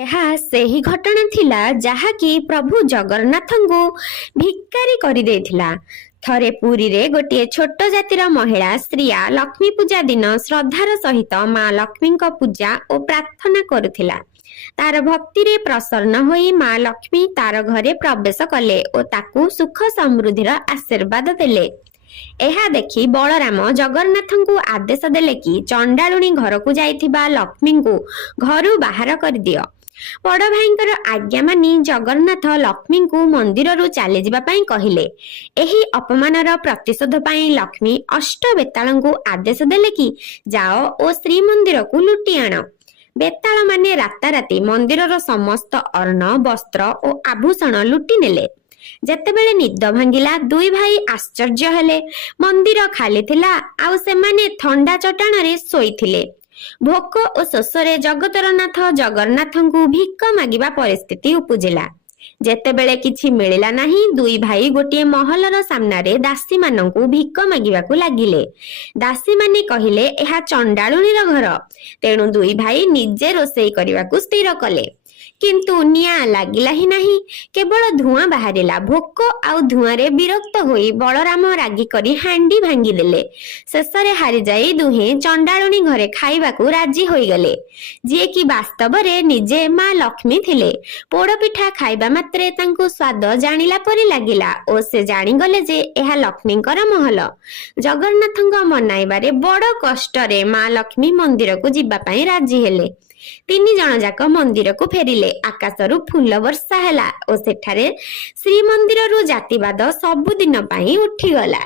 ଏହା ସେହି ଘଟଣା ଥିଲା ଯାହାକି ପ୍ରଭୁ ଜଗନ୍ନାଥଙ୍କୁ ଭିକାରୀ କରିଦେଇଥିଲା। ଥରେ ପୁରୀରେ ଗୋଟିଏ ଛୋଟ ଜାତିର ମହିଳା ସ୍ତ୍ରୀୟା ଲକ୍ଷ୍ମୀ ପୂଜା ଦିନ ଶ୍ରଦ୍ଧାର ସହିତ ମା ଲକ୍ଷ୍ମୀଙ୍କ ପୂଜା ଓ ପ୍ରାର୍ଥନା କରୁଥିଲା। ତାର ଭକ୍ତିରେ ପ୍ରସନ୍ନ ହୋଇ ମା ଲକ୍ଷ୍ମୀ ତାର ଘରେ ପ୍ରବେଶ କଲେ ଓ ତାକୁ ସୁଖ ସମୃଦ୍ଧିର ଆଶୀର୍ବାଦ ଦେଲେ। ଏହା ଦେଖି ବଳରାମ ଜଗନ୍ନାଥଙ୍କୁ ଆଦେଶ ଦେଲେ କି ଚଣ୍ଡାଳୁଣୀ ଘରକୁ ଯାଇଥିବା ଲକ୍ଷ୍ମୀଙ୍କୁ ଘରୁ ବାହାର କରିଦିଅ। ବଡ଼ ଭାଇଙ୍କର ଆଜ୍ଞା ମାନି ଜଗନ୍ନାଥ ଲକ୍ଷ୍ମୀଙ୍କୁ ମନ୍ଦିରରୁ ଚାଲିଯିବା ପାଇଁ କହିଲେ। ଏହି ଅପମାନର ପ୍ରତିଶୋଧ ପାଇଁ ଲକ୍ଷ୍ମୀ ଅଷ୍ଟବେତାଳଙ୍କୁ ଆଦେଶ ଦେଲେ କି ଯାଅ ଓ ଶ୍ରୀମନ୍ଦିରକୁ ଲୁଟି ଆଣ। ବେତାଳମାନେ ରାତାରାତି ମନ୍ଦିରର ସମସ୍ତ ଅର୍ଣ୍ଣ ବସ୍ତ୍ର ଓ ଆଭୂଷଣ ଲୁଟି ନେଲେ। ଯେତେବେଳେ ନିଦ ଭାଙ୍ଗିଲା ଦୁଇ ଭାଇ ଆଶ୍ଚର୍ଯ୍ୟ ହେଲେ। ମନ୍ଦିର ଖାଲି ଥିଲା, ଆଉ ସେମାନେ ଥଣ୍ଡା ଚଟାଣରେ ଶୋଇଥିଲେ। ଭୋକ ଓ ଶୋଷରେ ଜଗତର ନାଥ ଜଗନ୍ନାଥଙ୍କୁ ଭିକ ମାଗିବା ପରିସ୍ଥିତି ଉପୁଜିଲା। ଯେତେବେଳେ କିଛି ମିଳିଲା ନାହିଁ, ଦୁଇ ଭାଇ ଗୋଟିଏ ମହଲର ସାମ୍ନାରେ ଦାସୀମାନଙ୍କୁ ଭିକ ମାଗିବାକୁ ଲାଗିଲେ। ଦାସୀମାନେ କହିଲେ ଏହା ଚଣ୍ଡାଳୁଣୀର ଘର। ତେଣୁ ଦୁଇ ଭାଇ ନିଜେ ରୋଷେଇ କରିବାକୁ ସ୍ଥିର କଲେ। କିନ୍ତୁ ନିଆଁ ଲାଗିଲା ହିଁ ନାହିଁ, କେବଳ ଧୂଆଁ ବାହାରିଲା। ଭୋକ ଆଉ ଧୂଆଁରେ ବିରକ୍ତ ହୋଇ ବଳରାମ ରାଗି କରି ହାଣ୍ଡି ଭାଙ୍ଗିଦେଲେ। ଶେଷରେ ହାରିଯାଇ ଦୁହେଁ ଚଣ୍ଡାଳୁଣୀ ଘରେ ଖାଇବାକୁ ରାଜି ହୋଇଗଲେ, ଯିଏକି ବାସ୍ତବରେ ନିଜେ ମା ଲକ୍ଷ୍ମୀ ଥିଲେ। ପୋଡ଼ପିଠା ଖାଇବା ମାତ୍ରେ ତାଙ୍କୁ ସ୍ୱାଦ ଜାଣିଲା ପରି ଲାଗିଲା ଓ ସେ ଜାଣିଗଲେ ଯେ ଏହା ଲକ୍ଷ୍ମୀଙ୍କର ମହଲ। ଜଗନ୍ନାଥଙ୍କ ମନାଇବାରେ ବଡ଼ କଷ୍ଟରେ ମା ଲକ୍ଷ୍ମୀ ମନ୍ଦିରକୁ ଯିବା ପାଇଁ ରାଜି ହେଲେ। ତିନି ଜଣ ଯାକ ମନ୍ଦିରକୁ ଫେରିଲେ। ଆକାଶରୁ ଫୁଲ ବର୍ଷା ହେଲା ଓ ସେଠାରେ ଶ୍ରୀମନ୍ଦିରରୁ ଜାତିବାଦ ସବୁଦିନ ପାଇଁ ଉଠିଗଲା।